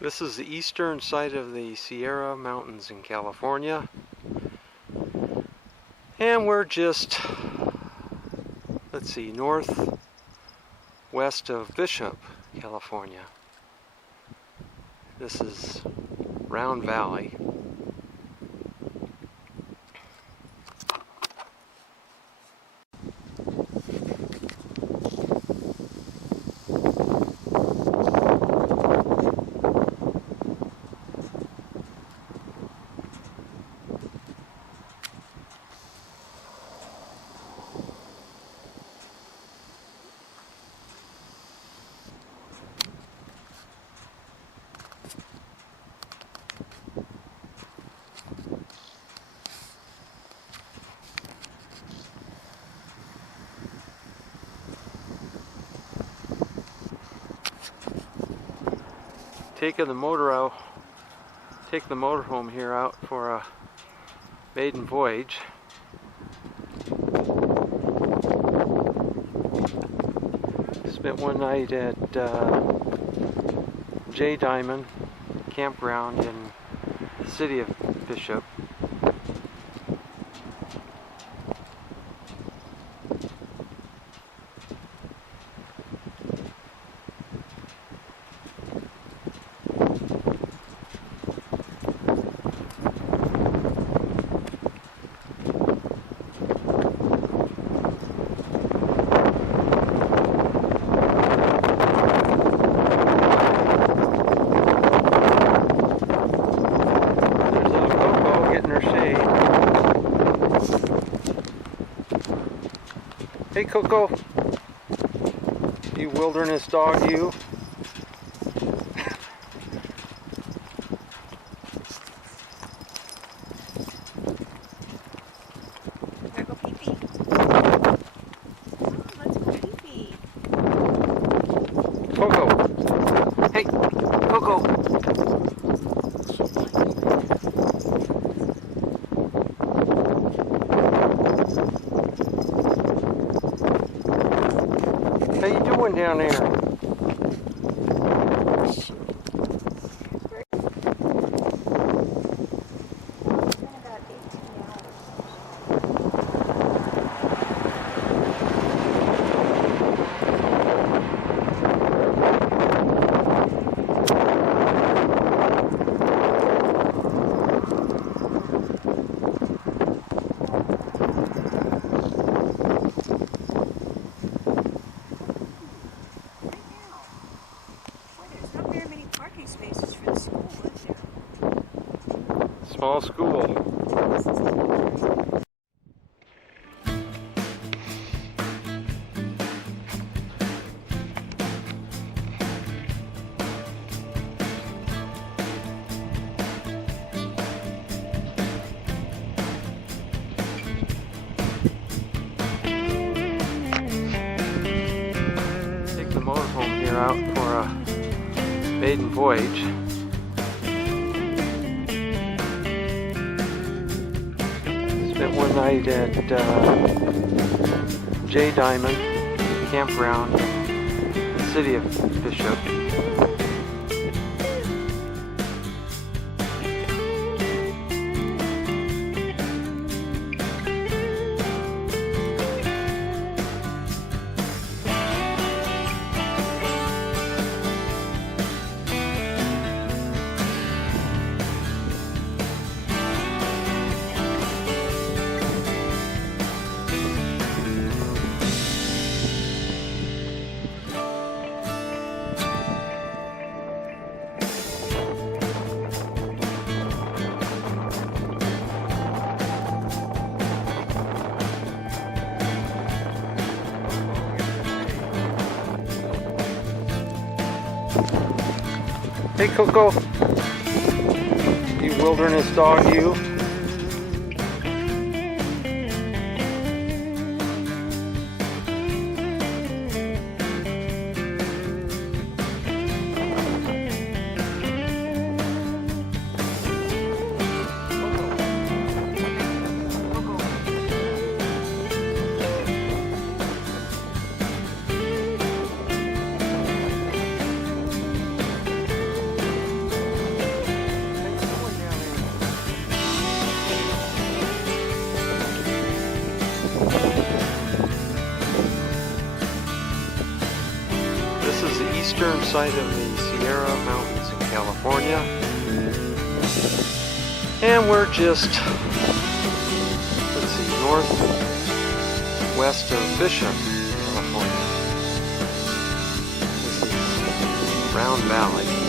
This is the eastern side of the Sierra Mountains in California. And we're just, let's see, northwest of Bishop, California. This is Round Valley. Taking the motorhome here out for a maiden voyage. Spent one night at J Diamond Campground in the city of Bishop. Hey Coco, you wilderness dog, you. Wanna go pee-pee? Oh, let's go pee-pee. Coco, hey, Coco. How you doing down there? Spaces for the school, is there? Small school. Take the motorhome here out for a maiden voyage. Spent one night at J Diamond Campground in the city of Bishop. Hey Coco, you wilderness dog, you. western side of the Sierra Mountains in California. And we're just, let's see, northwest of Bishop, California. This is Round Valley.